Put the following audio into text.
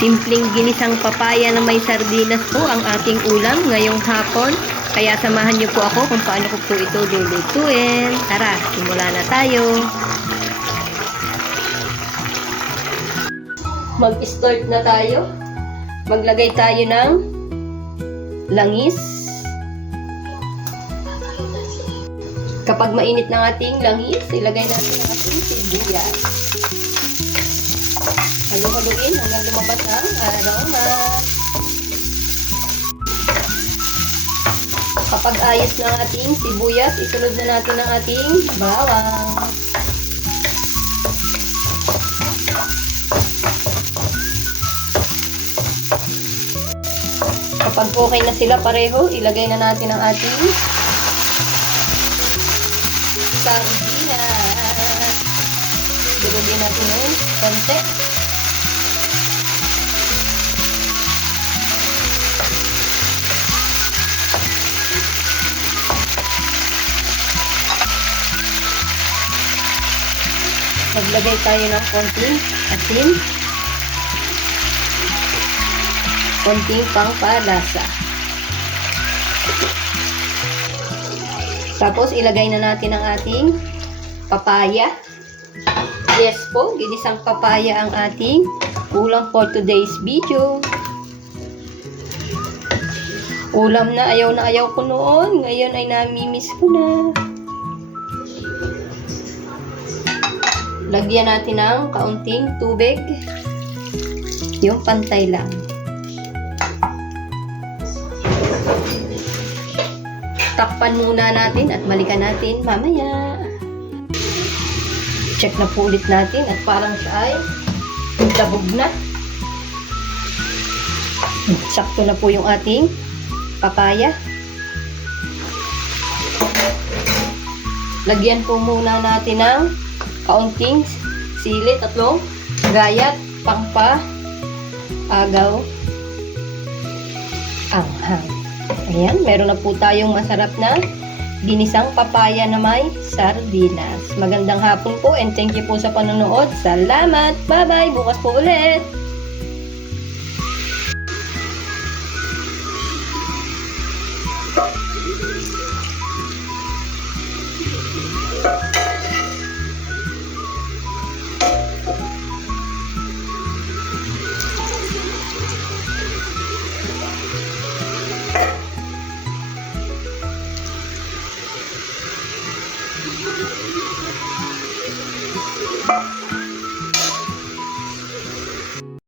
Simpleng ginisang papaya na may sardinas po ang ating ulam ngayong hapon. Kaya samahan niyo po ako kung paano ko po ito lulutuin. Tara, simula na tayo. Mag-start na tayo. Maglagay tayo ng langis. Kapag mainit ng ating langis, ilagay natin ang ating sibuyas. Halu-haluin hanggang lumabas ang aroma. Kapag ayos na ang ating sibuyas, isunod na natin ang ating bawang. Kapag okay na sila pareho, ilagay na natin ang ating sardinas. Durugin natin ng konti. Maglagay tayo ng konting asin. Konting pangpalasa. Tapos, ilagay na natin ang ating papaya. Yes po, ginisang papaya ang ating ulam for today's video. Ulam na ayaw ko noon. Ngayon ay namimiss ko na. Lagyan natin ng kaunting tubig. Yung pantay lang. Takpan muna natin at balikan natin mamaya. Check na po ulit natin at parang siya ay labog na. Sakto na po yung ating papaya. Lagyan po muna natin ng kaunting sili, 3 gayat, pangpa-agaw, anghang. Ayan, meron na po tayong masarap na ginisang papaya na may sardinas. Magandang hapon po and thank you po sa panonood. Salamat! Bye-bye! Bukas po ulit!